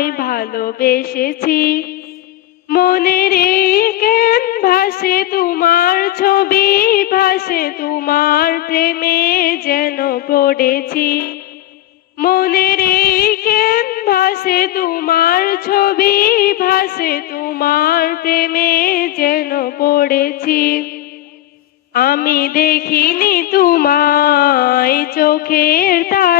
তোমায় ভালোবেসেছি। মনের এই কেন ভাসে তোমার ছবি ভাসে, তোমার প্রেমে যেন পড়েছি। মনের এই কেন ভাসে তোমার ছবি ভাসে, তোমার প্রেমে যেন পড়েছি। আমি দেখিনি তোমায় চোখের তারায়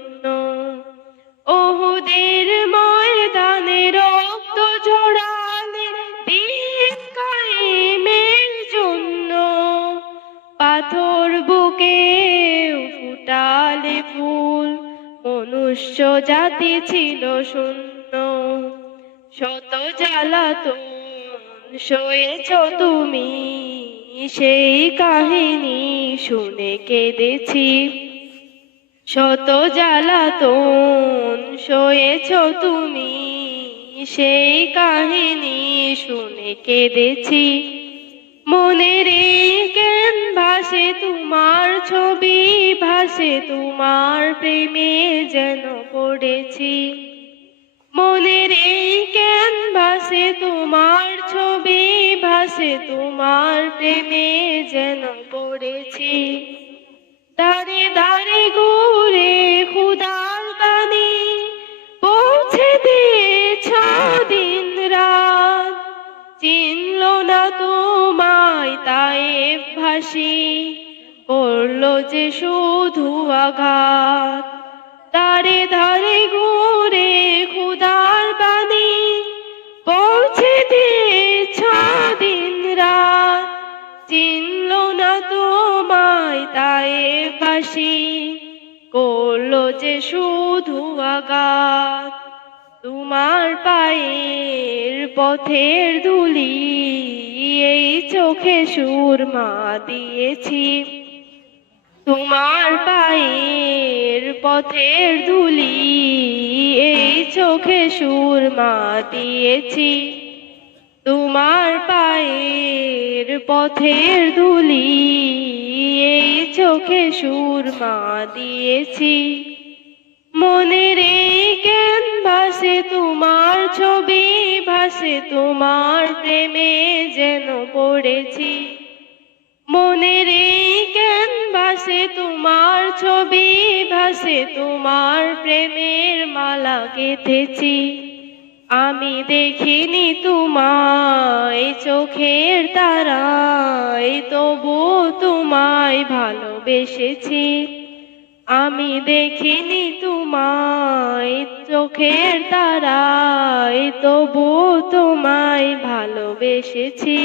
মনুষ্য জাতি ছিল শূন্য। শত জ্বালাতন সয়েছ তুমি। সেই কাহিনী শুনে কেঁদেছি। শত জ্বালাতন সয়েছ তুমি। সেই কাহিনী শুনে কেঁদেছি। মনের এই ভাসে তোমার প্রেমে যেন পড়েছি। মনের এই জ্ঞান ভাসে তোমার ছবি ভাসে, তোমার প্রেমে যেন পড়েছি। দাঁড়ে দাঁড়ে ঘুরে খুদার দানি পৌঁছে দিয়েছ দিন রাত চিনল না তোমায় তাই ভাসি। পড়ল যে শুধু আঘাত। দাঁড়ে দাঁড়ে ঘুরে খুদার বাণী পৌঁছে দিয়েছ দিন রাত। চিনল না তোমায় তাই বাসি করল যে শুধু আঘাত। তোমার পায়ের পথের ধুলি এই চোখে সুরমা দিয়েছি। তোমার পায়ের পথের ধুলি এই চোখে সুরমা দিয়েছি। তোমার পায়ের পথের ধুলি এই চোখে সুরমা দিয়েছি। মনের এই জ্ঞান ভাসে তোমার ছবি, ভাসে তোমার প্রেমে যেন পড়েছি। মনের এই তোমার ছবি ভাসে, তোমার প্রেমের মালা গেঁথেছি। আমি দেখিনি তোমায় চোখের তারায়, তবু তোমায় ভালোবেসেছি। আমি দেখিনি তোমায় চোখের তারায়, তবু তোমায় ভালোবেসেছি।